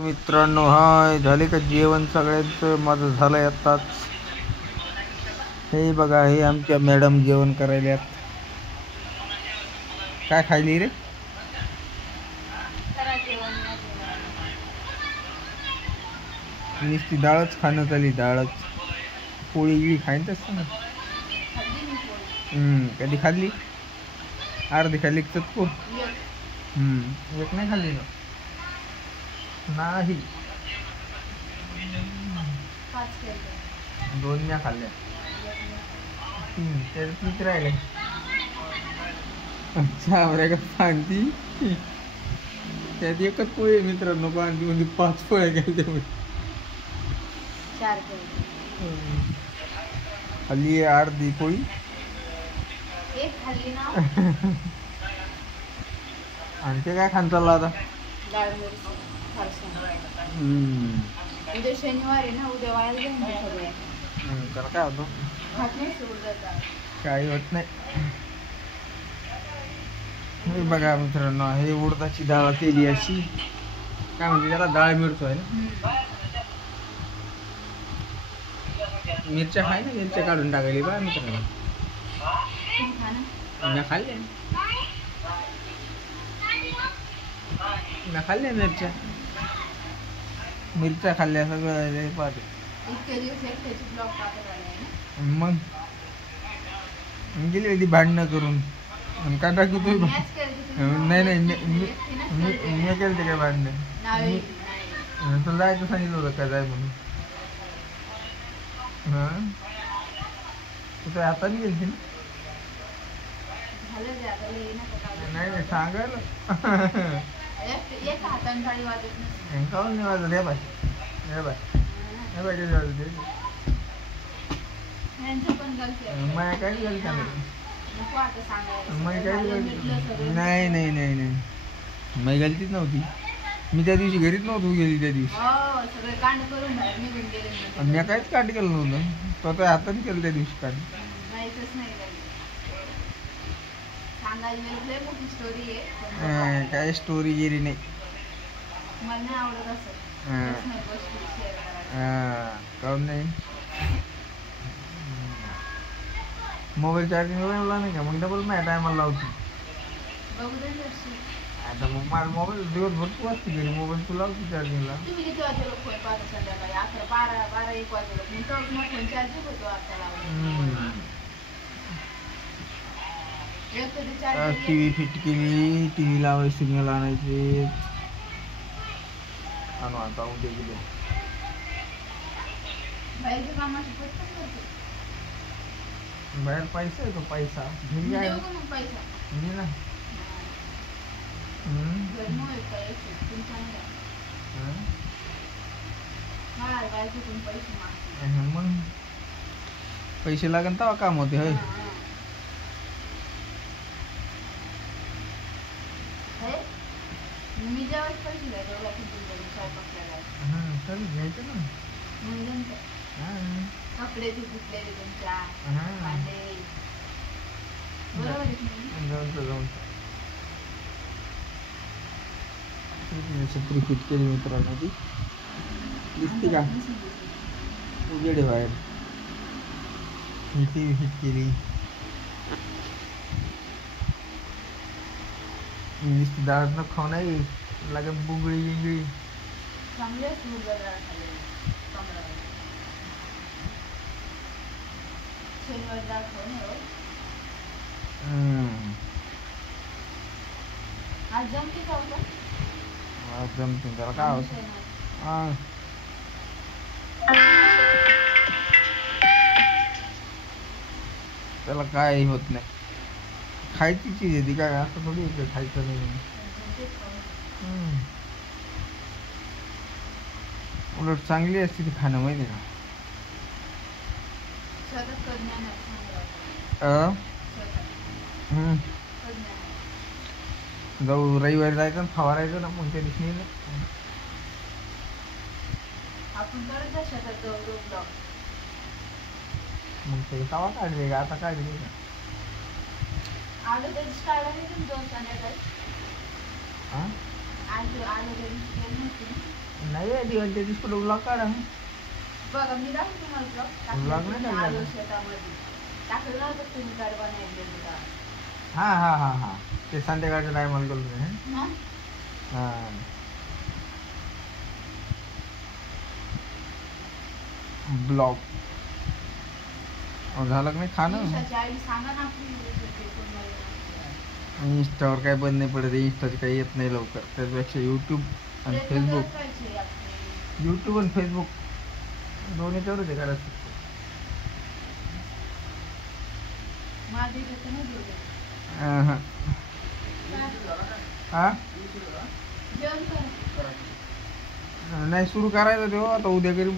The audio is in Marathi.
मित्रांनो, हाय झाले का जेवण? सगळ्यांचं माझं झालंय आत्ताच. हे बघा, हे आमच्या मॅडम जेवण करायला. काय खायली रे? नुसती डाळच खाणं झाली, डाळच. पोळी गिळी खाईन तसं ना. कधी खाल्ली? अर्धी खाल्ली चटकून. एक नाही खाल्ली ना? नाही, 2 न्या खाल्ल्या. 3 त्यात राहिले. अच्छा, बरं का सांगती. त्यात एकच पोळी आहे मित्रांनो, बांधली म्हणजे 5 पोळ्या गेल्या त्यामध्ये. 4 खाल्ली अर्धी पोळी. एक खाल्ली ना. आणि ते काय खान चाललं आता? डाळ मिरची उद्या शनिवार आहे ना, उद्या वायाला जाईन सगळ्या. त्याला काय होतं? खात नाही सोडत, काही होत नाही. हे बघा मित्रांनो, हे उडदाची डाळ केली अशी. काय म्हणते त्याला? डाळ मिरचो आहे ना. मिरच्या आहे ना, मिरच्या काढून टाकायली बा मित्रांनो. मी खाल्ल्या मिरच्या. मिरच्या खाल्ल्या सगळं पाहते. मग गेली होती भांडणं करून. का टाकू तू? नाही, मी केलं ते काय भांडणं? तुला जायचं सांगितलं होतं का जाय म्हणून? तुझ्या हाताने गेलती ना? नाही सांगायला. काऊन नाही वाजत? हे बाय, हे बाय, हे बाय, कधी वाजत? माया काय गलती नाही. नाही नाही नाही नाही, माझी गलतीच नव्हती. मी त्या दिवशी घरीच नव्हतो, गेली त्या दिवशी. मी काहीच काट केलं नव्हतं. स्वतः हाताने केलं त्या दिवशी काट. काय स्टोरी गेली नाही. काऊन नाही? मोबाईल चार्जिंग लावला नाही का? मग डबल माझ्या टायमाला लावतो. आता मग माझा मोबाईल दिवसभर तू असते घरी, मोबाईल तू लावतो चार्जिंगला. टीव्ही फिट केली, टीव्ही लावायची, सिग्नल आणायचे. आणू आता उद्या गेलो. बाहेर पैसा आहे तो, पैसा घरी आहे ना. मग पैसे लागन तेव्हा काम होते. होय, मी जेव्हाच पैसे घ्यायचं घ्यायचं ना. कपडे धुतलेले तुमच्या भांडे बरोबर. जाऊन छत्री फिट केली मित्रांनो. ती दिसते का? उजेडे बाहेर. टी व्ही फिट केली. नुसती डाळ न खाऊ नाही लागेल, बुगळी गिंगळी चांगले. आज जमते का? आज जमते. त्याला काय होतं? त्याला काय होत नाही. खायची चीज आहे ती, काय असं थोडी खायचं नाही. उलट चांगली असते ती खाणं, माहिती का? जाऊ रविवारी जायचं ना, फवारायचं ना. मग त्या दिवशी नाही मग ते तवा काढले का? आता काढले का? आहे दिवाळीच्या दिवशी कुठं ब्लॉग काढा. बघा मी दाखवतो तुम्हाला ब्लॉग Vlog नाही टाकला. आलो शेतामध्ये टाकलं नव्हतं तुम्ही कार्ड बनवायचं होता. हा हा हा हा ते संध्याकाळच्या टायमाला गेलो तुम्ही. हा? हा ब्लॉग झालं का नाही खाणं. दिवसाची आई सांगा ना आपली रेसिपी कोणाला. इंस्टावर काय बंद नाही पडत. इंस्टाचे काही येत नाही लवकर. त्यापेक्षा यूट्यूब आणि प्रयत्न फेसबुक. करत राहायचे आपले. यूट्यूब आणि फेसबुक दोन्ही तेवढंच आहे करायचं. माझी इथे नाही दिले. हा हा जेवण करा. नाही सुरू करायचं तेव्हा आता उद्या करी.